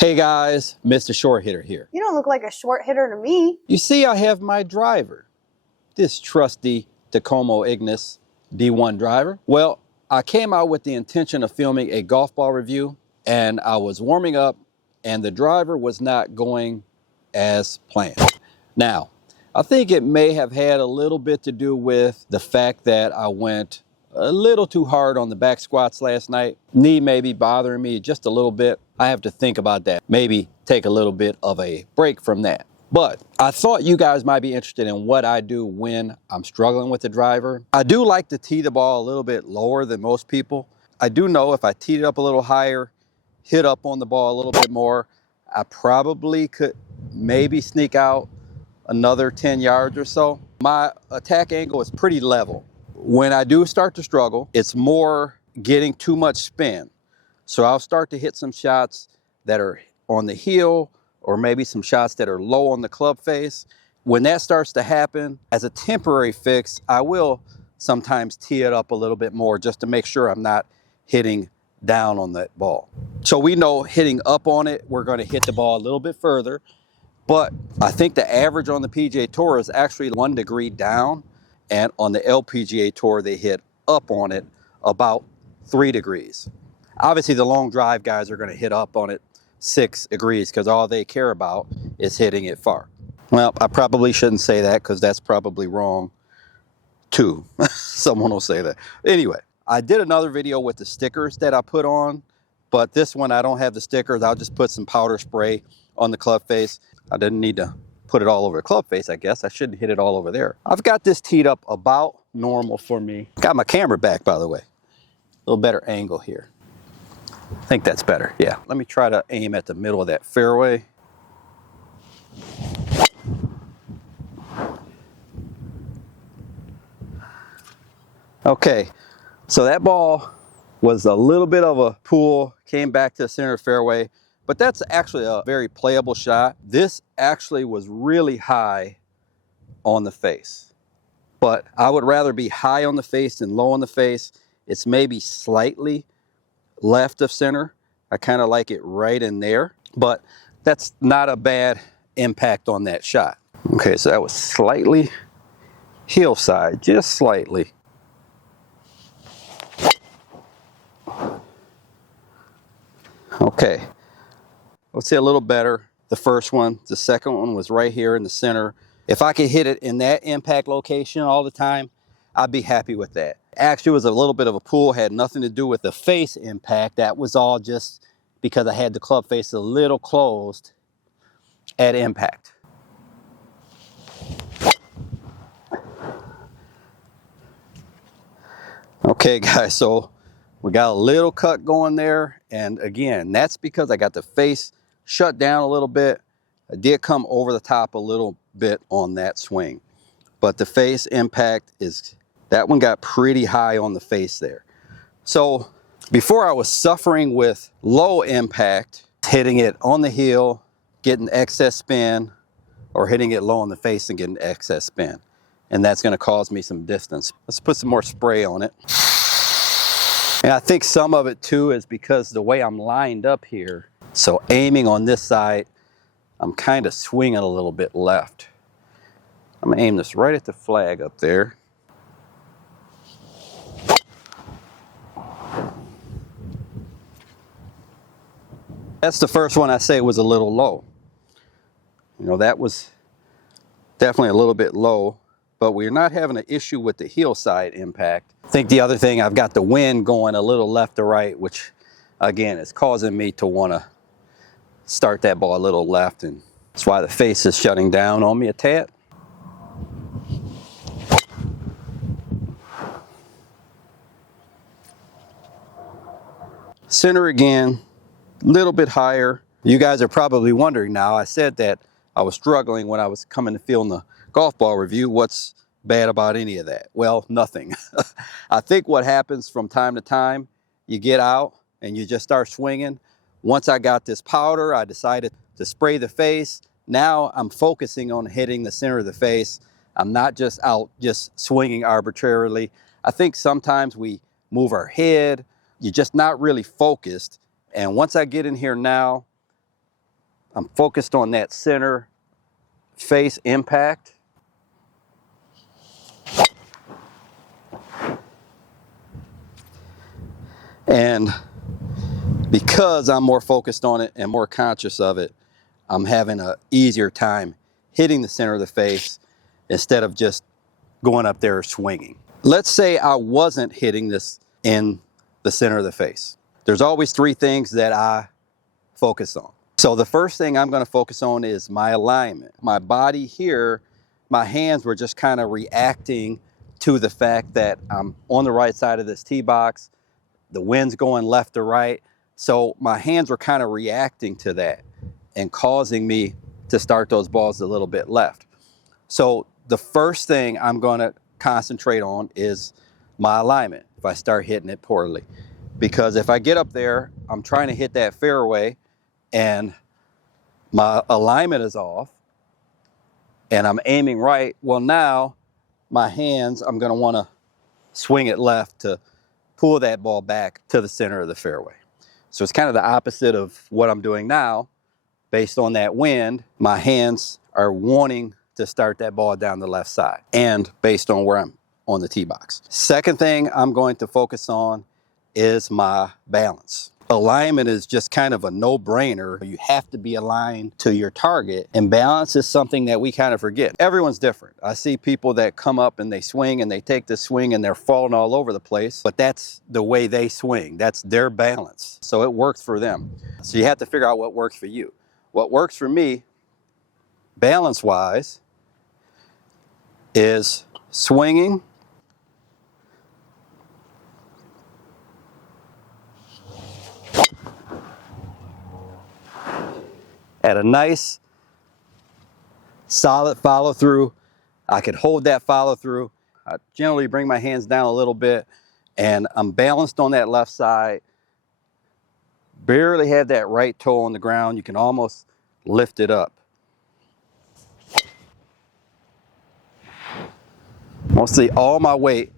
Hey guys, Mr. Short Hitter here. You don't look like a short hitter to me. You see, I have my driver, this trusty Tacoma Ignis D1 driver. Well, I came out with the intention of filming a golf ball review, and I was warming up, and the driver was not going as planned. Now, I think it may have had a little bit to do with the fact that I went a little too hard on the back squats last night. Knee may be bothering me just a little bit. I have to think about that. Maybe take a little bit of a break from that. But I thought you guys might be interested in what I do when I'm struggling with the driver. I do like to tee the ball a little bit lower than most people. I do know if I teed it up a little higher, hit up on the ball a little bit more, I probably could maybe sneak out another 10 yards or so. My attack angle is pretty level. When I do start to struggle, it's more getting too much spin. So I'll start to hit some shots that are on the heel, or maybe some shots that are low on the club face. When that starts to happen, as a temporary fix, I will sometimes tee it up a little bit more just to make sure I'm not hitting down on that ball. So we know hitting up on it, we're going to hit the ball a little bit further. But I think the average on the PGA Tour is actually 1 degree down. And on the LPGA Tour, they hit up on it about 3 degrees. Obviously, the long drive guys are going to hit up on it 6 degrees because all they care about is hitting it far. Well, I probably shouldn't say that because that's probably wrong too. Someone will say that. Anyway, I did another video with the stickers that I put on, but this one I don't have the stickers. I'll just put some powder spray on the club face. I didn't need to put it all over the club face, I guess. I shouldn't hit it all over there. I've got this teed up about normal for me. Got my camera back, by the way. A little better angle here. I think that's better, yeah. Let me try to aim at the middle of that fairway. Okay, so that ball was a little bit of a pull, came back to the center of the fairway, but that's actually a very playable shot. This actually was really high on the face, but I would rather be high on the face than low on the face. It's maybe slightly left of center. I kind of like it right in there, but that's not a bad impact on that shot. Okay, so that was slightly heel side, just slightly. Okay. Let's see a little better. The first one, the second one was right here in the center. If I could hit it in that impact location all the time, I'd be happy with that. Actually, it was a little bit of a pull, had nothing to do with the face impact. That was all just because I had the club face a little closed at impact. Okay, guys, so we got a little cut going there. And again, that's because I got the face shut down a little bit. I did come over the top a little bit on that swing, but the face impact is, that one got pretty high on the face there. So before I was suffering with low impact, hitting it on the heel, getting excess spin, or hitting it low on the face and getting excess spin. And that's gonna cause me some distance. Let's put some more spray on it. And I think some of it too is because the way I'm lined up here. So aiming on this side, I'm kind of swinging a little bit left. I'm gonna aim this right at the flag up there. That's the first one I say was a little low. You know, that was definitely a little bit low, but we're not having an issue with the heel side impact. I think the other thing, I've got the wind going a little left to right, which again is causing me to want to start that ball a little left, and that's why the face is shutting down on me a tad. Center again, a little bit higher. You guys are probably wondering now, I said that I was struggling when I was coming to film the golf ball review. What's bad about any of that? Well, nothing. I think what happens from time to time, you get out and you just start swinging. Once I got this powder, I decided to spray the face. Now I'm focusing on hitting the center of the face. I'm not just out just swinging arbitrarily. I think sometimes we move our head. You're just not really focused. And once I get in here now, I'm focused on that center face impact. And because I'm more focused on it and more conscious of it, I'm having an easier time hitting the center of the face instead of just going up there swinging. Let's say I wasn't hitting this in the center of the face. There's always three things that I focus on. So the first thing I'm going to focus on is my alignment. My body here, my hands were just kind of reacting to the fact that I'm on the right side of this tee box, the wind's going left to right. So my hands were kind of reacting to that and causing me to start those balls a little bit left. So the first thing I'm going to concentrate on is my alignment if I start hitting it poorly. Because if I get up there, I'm trying to hit that fairway and my alignment is off and I'm aiming right, well now my hands, I'm going to want to swing it left to pull that ball back to the center of the fairway. So it's kind of the opposite of what I'm doing now. Based on that wind, my hands are wanting to start that ball down the left side and based on where I'm on the tee box. Second thing I'm going to focus on is my balance. Alignment is just kind of a no-brainer. You have to be aligned to your target, and balance is something that we kind of forget. Everyone's different. I see people that come up and they swing and they take the swing and they're falling all over the place, but that's the way they swing. That's their balance. So it works for them. So you have to figure out what works for you. What works for me, balance-wise, is swinging at a nice, solid follow-through. I could hold that follow-through. I generally bring my hands down a little bit, and I'm balanced on that left side. Barely have that right toe on the ground. You can almost lift it up. Mostly all my weight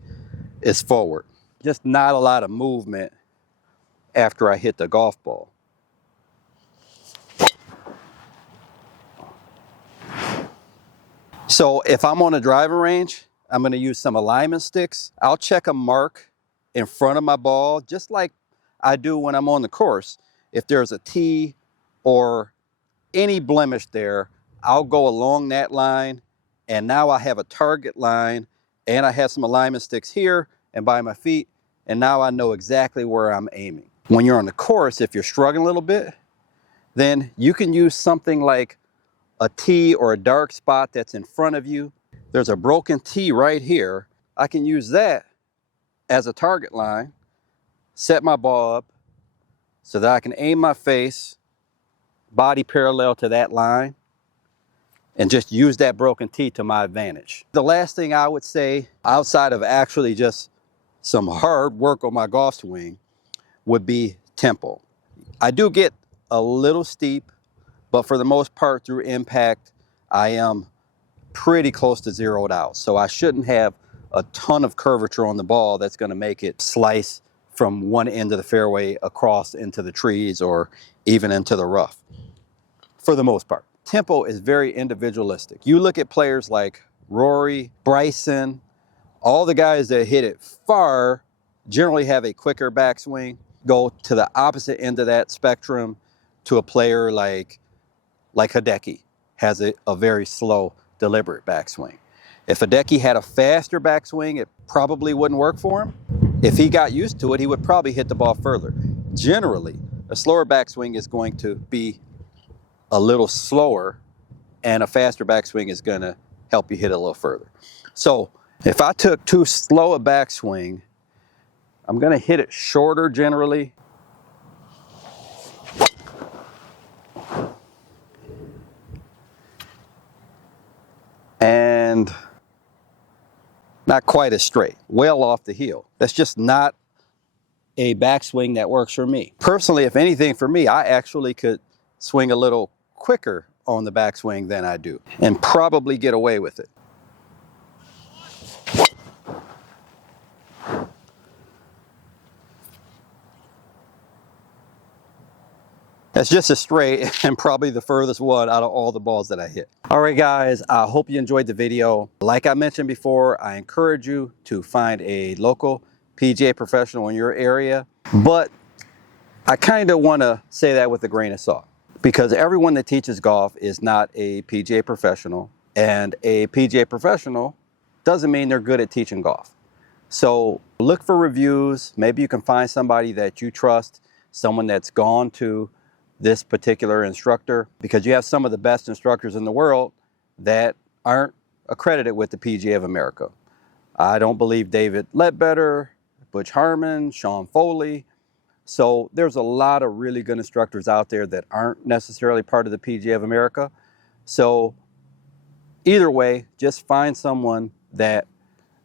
is forward. Just not a lot of movement after I hit the golf ball. So if I'm on a driving range, I'm going to use some alignment sticks. I'll check a mark in front of my ball, just like I do when I'm on the course. If there's a tee or any blemish there, I'll go along that line, and now I have a target line, and I have some alignment sticks here and by my feet, and now I know exactly where I'm aiming. When you're on the course, if you're struggling a little bit, then you can use something like a tee or a dark spot that's in front of you. There's a broken tee right here. I can use that as a target line, set my ball up so that I can aim my face, body parallel to that line, and just use that broken tee to my advantage. The last thing I would say, outside of actually just some hard work on my golf swing, would be tempo. I do get a little steep, but for the most part through impact, I am pretty close to zeroed out. So I shouldn't have a ton of curvature on the ball that's going to make it slice from one end of the fairway across into the trees or even into the rough, for the most part. Tempo is very individualistic. You look at players like Rory, Bryson, all the guys that hit it far generally have a quicker backswing. Go to the opposite end of that spectrum to a player like Hideki, has a very slow, deliberate backswing. If Hideki had a faster backswing, it probably wouldn't work for him. If he got used to it, he would probably hit the ball further. Generally, a slower backswing is going to be a little slower, and a faster backswing is going to help you hit it a little further. So if I took too slow a backswing, I'm going to hit it shorter generally. And not quite as straight, well off the heel. That's just not a backswing that works for me. Personally, if anything for me, I actually could swing a little quicker on the backswing than I do and probably get away with it. That's just a straight and probably the furthest one out of all the balls that I hit. All right, guys, I hope you enjoyed the video. Like I mentioned before, I encourage you to find a local PGA professional in your area, but I kind of want to say that with a grain of salt, because everyone that teaches golf is not a PGA professional, and a PGA professional doesn't mean they're good at teaching golf. So look for reviews. Maybe you can find somebody that you trust, someone that's gone to this particular instructor, because you have some of the best instructors in the world that aren't accredited with the PGA of America. I don't believe David Ledbetter, Butch Harmon, Sean Foley. So there's a lot of really good instructors out there that aren't necessarily part of the PGA of America. So either way, just find someone that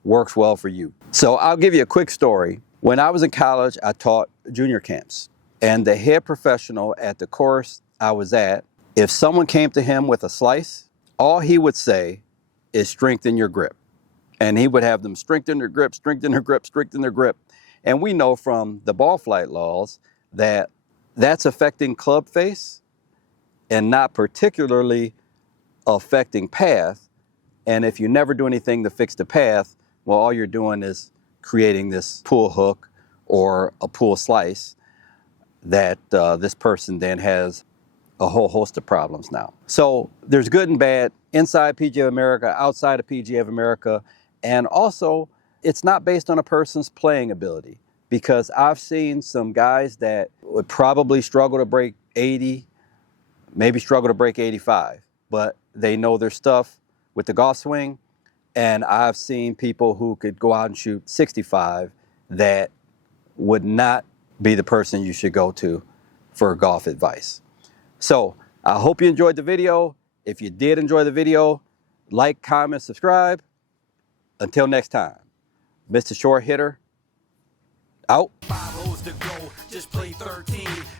works well for you. So I'll give you a quick story. When I was in college, I taught junior camps, and the head professional at the course I was at, if someone came to him with a slice, all he would say is strengthen your grip. And he would have them strengthen their grip, strengthen their grip, strengthen their grip. And we know from the ball flight laws that that's affecting club face and not particularly affecting path. And if you never do anything to fix the path, well, all you're doing is creating this pull hook or a pull slice that this person then has a whole host of problems now. So there's good and bad inside PGA of America, outside of PGA of America, and also it's not based on a person's playing ability, because I've seen some guys that would probably struggle to break 80, maybe struggle to break 85, but they know their stuff with the golf swing. And I've seen people who could go out and shoot 65 that would not be the person you should go to for golf advice. So I hope you enjoyed the video. If you did enjoy the video, like, comment, subscribe. Until next time, Mr. Short Hitter, out. 5 holes to go, just play 13.